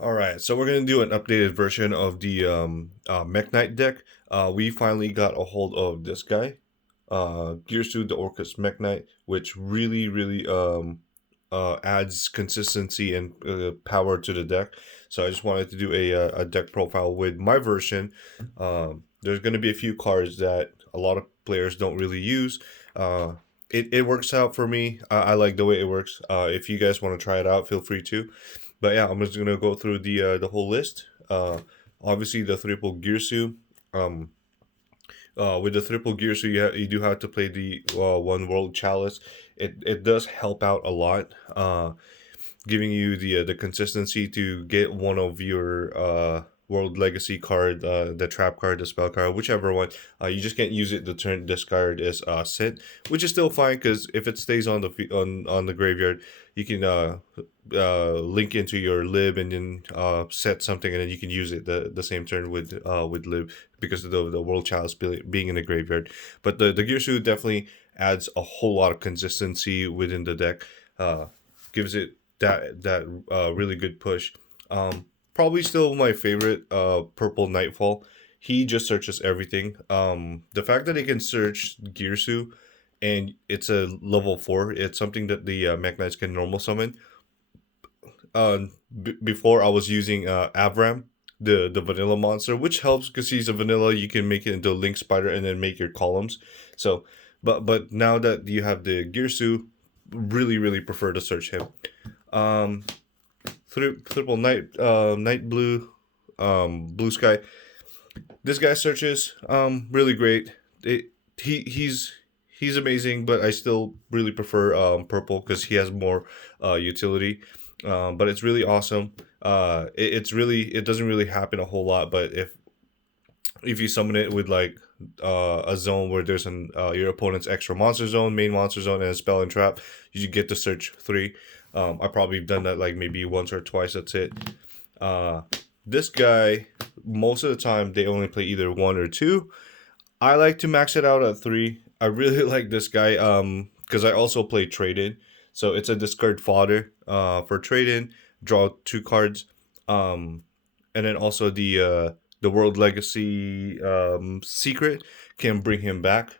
All right, so we're gonna do an updated version of the Mekk-Knight deck. We finally got a hold of this guy, Gears to the Orcus Mekk-Knight, which really adds consistency and power to the deck. So I just wanted to do a deck profile with my version. There's gonna be a few cards that a lot of players don't really use. It works out for me. I like the way it works. If you guys want to try it out, feel free to. But yeah, I'm just gonna go through the whole list. Obviously the triple Girsu. Um, with the triple Girsu, you do have to play the one World Chalice. It does help out a lot, giving you the consistency to get one of your World Legacy card, the trap card, the spell card, whichever one. You just can't use it the turn this card is sent, which is still fine because if it stays on on the graveyard, you can link into your lib and then set something, and then you can use it the same turn with lib because of the World Chalice being in the graveyard. But the Gear Suit definitely adds a whole lot of consistency within the deck. Gives it that really good push. Probably still my favorite, Purple Nightfall. He just searches everything. The fact that he can search Girsu and it's a level 4, it's something that the Mekk-Knights can normal summon. Before I was using Avram, the vanilla monster, which helps because he's a vanilla. You can make it into a Link Spider and then make your columns. So, but now that you have the Girsu, really prefer to search him. Um, Triple Night Blue, Blue Sky. This guy searches really great. He's amazing, but I still really prefer purple because he has more utility. But it's really awesome. It doesn't really happen a whole lot, but if you summon it with like a zone where there's an your opponent's extra monster zone, main monster zone, and a spell and trap, you get to search three. I probably done that like maybe once or twice. That's it. Uh, this guy, most of the time, they only play either one or two. I like to max it out at three. I really like this guy because I also play trade in, so it's a discard fodder for trade in. Draw two cards, um, and then also the World Legacy secret can bring him back,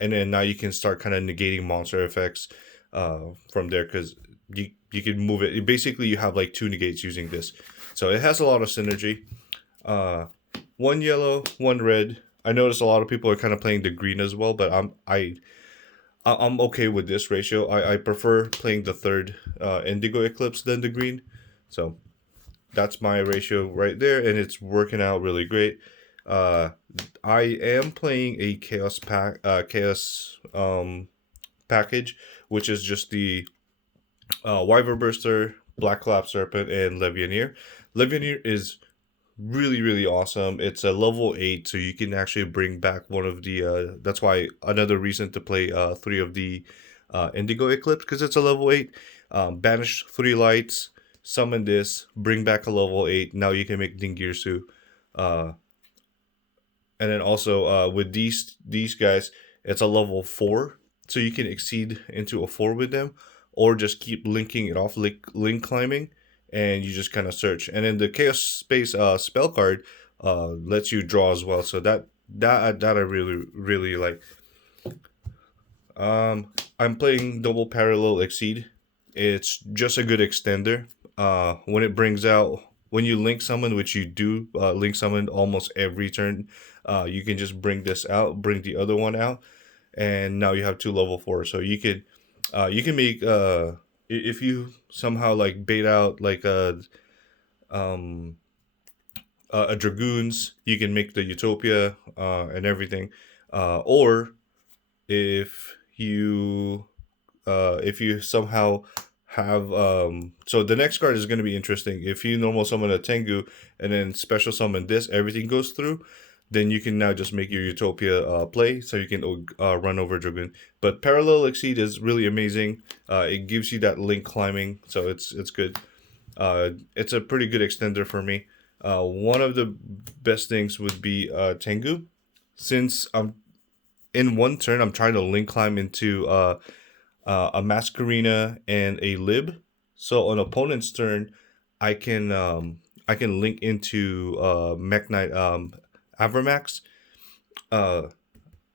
and then now you can start kind of negating monster effects from there because you can move it. Basically, you have like two negates using this, so it has a lot of synergy. Uh, one yellow, one red. I notice a lot of people are kind of playing the green as well, but I'm okay with this ratio. I prefer playing the third Indigo Eclipse than the green, so that's my ratio right there, and it's working out really great. Uh, I am playing a chaos package, which is just the Wyver Burster, Black Clap Serpent, and Levianeer. Levianeer is really awesome. It's a level 8, so you can actually bring back one of the that's why another reason to play three of the Indigo Eclipse, because it's a level 8. Banish three lights, summon this, bring back a level 8. Now you can make Dingirsu. uh and then also with these guys, it's a level 4, so you can exceed into a 4 with them, or just keep linking it off, link climbing, and you just kind of search. And then the Chaos Space spell card lets you draw as well, so that I really like. I'm playing double parallel exceed. It's just a good extender. When it brings out, when you link summon, which you do link summon almost every turn, you can just bring this out, bring the other one out, and now you have two level 4. So you can make if you somehow like bait out like um a dragoons, you can make the Utopia and everything. Or if you somehow have so the next card is going to be interesting. If you normal summon a Tengu and then special summon this, everything goes through, then you can now just make your Utopia play, so you can run over Dragoon. But Parallel Exceed is really amazing. It gives you that link climbing, so it's good. It's a pretty good extender for me. One of the best things would be Tengu, since I'm in one turn, I'm trying to link climb into a Masquerina and a Lib. So on opponent's turn, I can I can link into Mekk-Knight Avermax. Uh,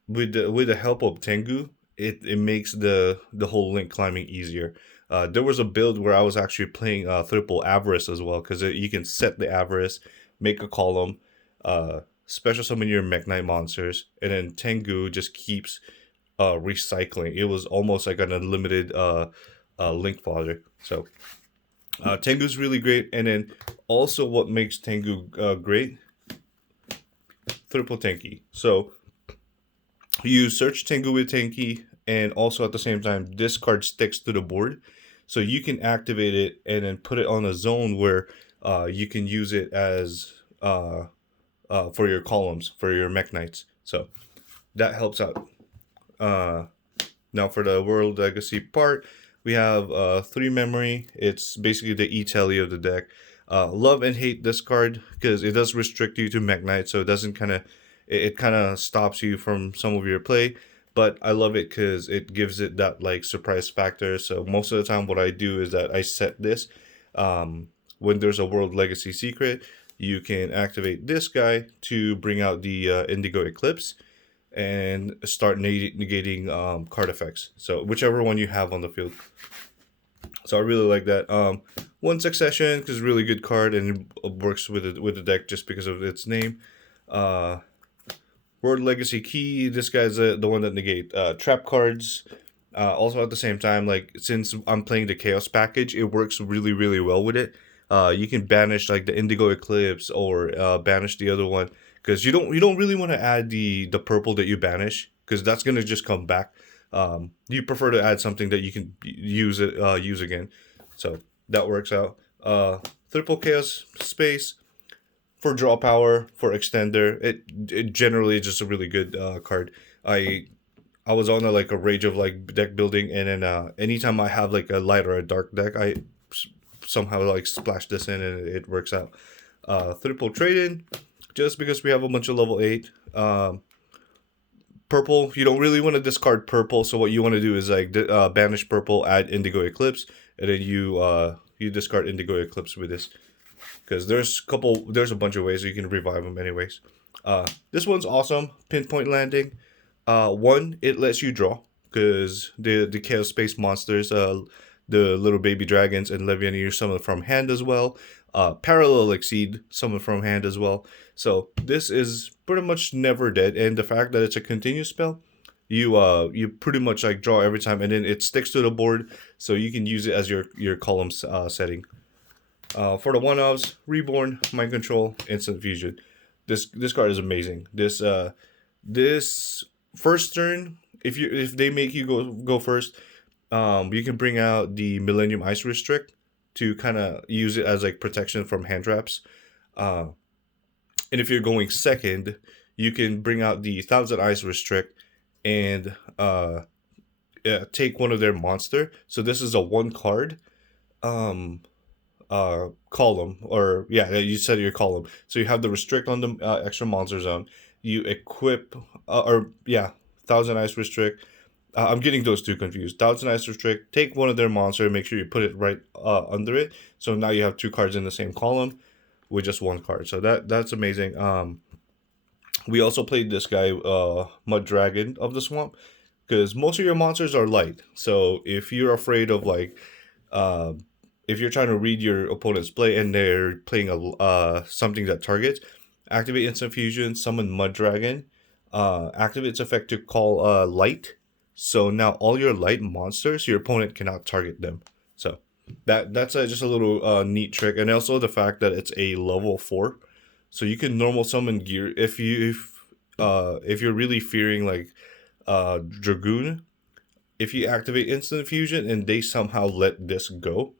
with the help of Tengu, it makes the whole link climbing easier. There was a build where I was actually playing triple avarice as well, because you can set the avarice, make a column, special summon your Mekk-Knight monsters, and then Tengu just keeps recycling. It was almost like an unlimited link fodder. So Tengu's really great, and then also what makes Tengu great, triple Tenki. So you search Tengu with Tenki, and also at the same time, this card sticks to the board. So you can activate it and then put it on a zone where you can use it as for your columns, for your Mekk-Knights. So that helps out. Now for the World Legacy part, we have 3 memory. It's basically the e-tally of the deck. Love and hate this card because it does restrict you to Mekk-Knight, so it doesn't it kind of stops you from some of your play. But I love it because it gives it that like surprise factor. So most of the time, what I do is that I set this. When there's a World Legacy secret, you can activate this guy to bring out the Indigo Eclipse and start negating card effects. So whichever one you have on the field. So I really like that. One Succession because really good card and it works with the deck just because of its name. World Legacy Key. This guy's the one that negate trap cards. Also at the same time, like since I'm playing the Chaos package, it works really well with it. You can banish like the Indigo Eclipse or banish the other one, because you don't really want to add the purple that you banish, because that's gonna just come back. You prefer to add something that you can use again, so that works out. Triple Chaos Space for draw power, for extender. It generally is just a really good card. I was on like a rage of like deck building, and then anytime I have like a light or a dark deck, I somehow like splash this in and it works out. Triple trade-in, just because we have a bunch of level 8. Purple, you don't really want to discard purple, so what you want to do is like banish purple, add Indigo Eclipse, and then you discard Indigo Eclipse with this, because there's a bunch of ways you can revive them anyways. This one's awesome. Pinpoint Landing. One, it lets you draw, because the Chaos Space monsters, the little baby dragons and Levian, you summon from hand as well. Parallel Exceed, summon from hand as well. So this is pretty much never dead, and the fact that it's a continuous spell, you pretty much like draw every time, and then it sticks to the board, so you can use it as your column setting. For the 1-ofs, Reborn, Mind Control, Instant Fusion. This card is amazing. This first turn, if they make you go first, you can bring out the Millennium Ice Restrict to kind of use it as like protection from hand traps. And if you're going second, you can bring out the Thousand Ice Restrict and take one of their monster. So this is a 1 card column, or yeah, you set your column. So you have the restrict on the extra monster zone. You equip Thousand Ice Restrict. I'm getting those two confused. Thousand Ice Restrict, take one of their monster, make sure you put it right under it. So now you have 2 cards in the same column with just 1 card. So that's amazing. We also played this guy, Mud Dragon of the Swamp, because most of your monsters are light. So if you're afraid of like, if you're trying to read your opponent's play and they're playing something that targets, activate Instant Fusion, summon Mud Dragon, activate its effect to call light. So now all your light monsters, your opponent cannot target them. So that's just a little neat trick, and also the fact that it's a level 4, so you can normal summon gear if you're really fearing like Dragoon. If you activate Instant Fusion and they somehow let this go,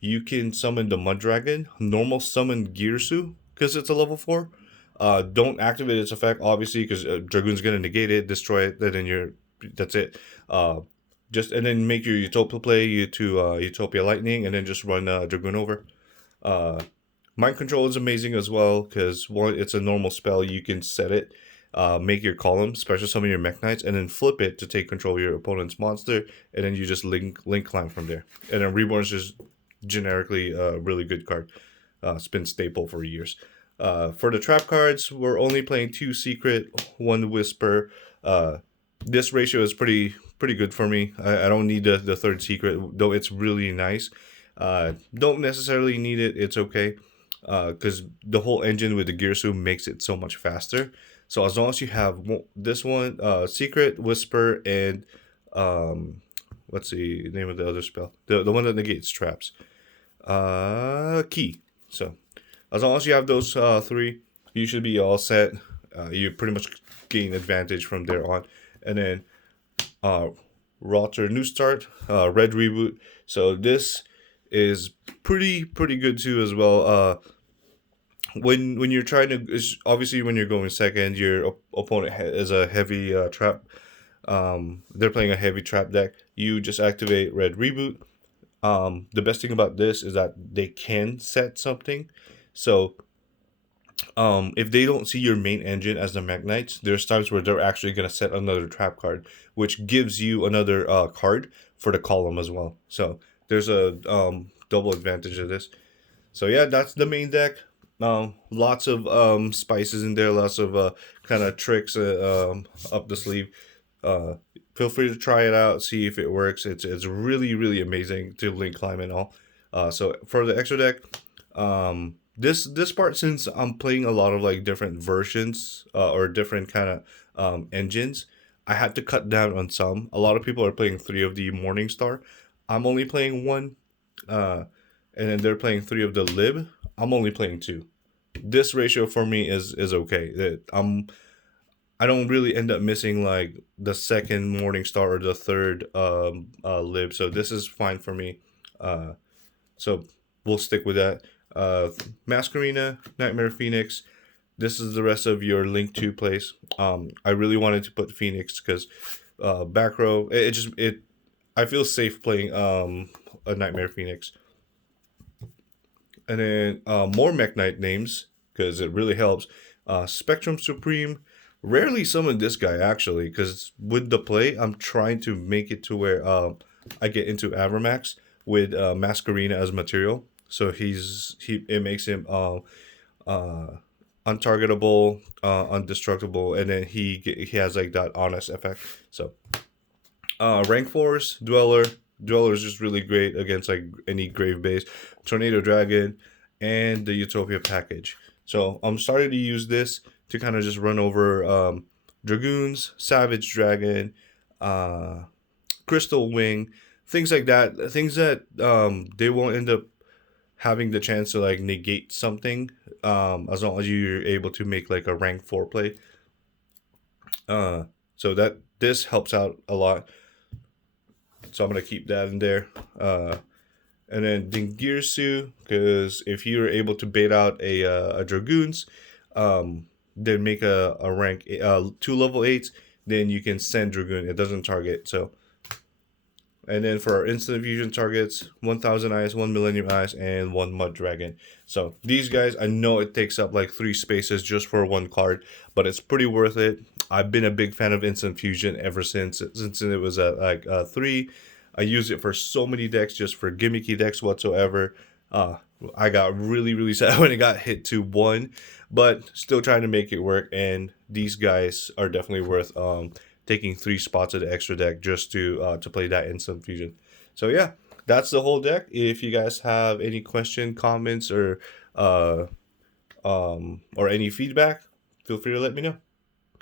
you can summon the Mud Dragon, normal summon Girsu because it's a level 4. Don't activate its effect obviously, because Dragoon's gonna negate it, destroy it, then that's it. And then make your Utopia play Utopia Lightning, and then just run Dragoon over. Mind Control is amazing as well, because one, it's a normal spell. You can set it, make your column, special summon your Mekk-Knights, and then flip it to take control of your opponent's monster, and then you just link climb from there. And then Reborn is just generically a really good card. It's been staple for years. For the trap cards, we're only playing 2 secret, 1 whisper. This ratio is pretty good for me. I don't need the third secret, though it's really nice. Don't necessarily need it. It's okay, because the whole engine with the Gearsu makes it so much faster. So as long as you have this one, secret, whisper, and what's the name of the other spell? The one that negates traps. Key. So as long as you have those 3, you should be all set. You pretty much gain advantage from there on. And then Rotter New Start, Red Reboot. So this is pretty good too as well. When you're trying to, obviously when you're going second, your opponent is a heavy trap. They're playing a heavy trap deck. You just activate Red Reboot. The best thing about this is that they can set something. So if they don't see your main engine as the Mekk-Knights, there's times where they're actually going to set another trap card, which gives you another card for the column as well. So there's a double advantage of this. So yeah, that's the main deck. Lots of spices in there, lots of kind of tricks up the sleeve. Feel free to try it out, see if it works. It's really amazing to link climb and all. So for the extra deck, this part, since I'm playing a lot of like different versions or different kind of engines, I had to cut down on some. A lot of people are playing 3 of the Morningstar. I'm only playing 1, and then they're playing 3 of the Lib. I'm only playing 2. This ratio for me is okay. I don't really end up missing like the second Morningstar or the third Lib, so this is fine for me. So we'll stick with that. Masquerina, Nightmare Phoenix. This is the rest of your Link 2 place. I really wanted to put Phoenix because back row, I feel safe playing a Nightmare Phoenix. And then more Mekk-Knight names, because it really helps. Spectrum Supreme. Rarely summon this guy, actually, because with the play, I'm trying to make it to where I get into Avermax with Masquerina as material. So it makes him untargetable, undestructible, and then he has like that honest effect. So rank 4s, Dweller. Dweller is just really great against like any grave base, Tornado Dragon, and the Utopia package. So I'm starting to use this to kind of just run over Dragoons, Savage Dragon, Crystal Wing, things like that. Things that they won't end up having the chance to like negate something, as long as you're able to make like a rank 4 play. So that this helps out a lot. So I'm gonna keep that in there. And then Dingirsu, because if you're able to bait out a Dragoons, then make a rank 2 level 8s, then you can send Dragoon. It doesn't target. So, and then for our instant fusion targets, 1,000 eyes, 1 millennium eyes, and 1 mud dragon. So these guys, I know it takes up like 3 spaces just for 1 card, but it's pretty worth it. I've been a big fan of instant fusion ever since it was at like 3. I use it for so many decks, just for gimmicky decks whatsoever. I got really sad when it got hit to 1, but still trying to make it work. And these guys are definitely worth taking 3 spots of the extra deck just to play that instant fusion. So yeah, that's the whole deck. If you guys have any question, comments, or any feedback, feel free to let me know.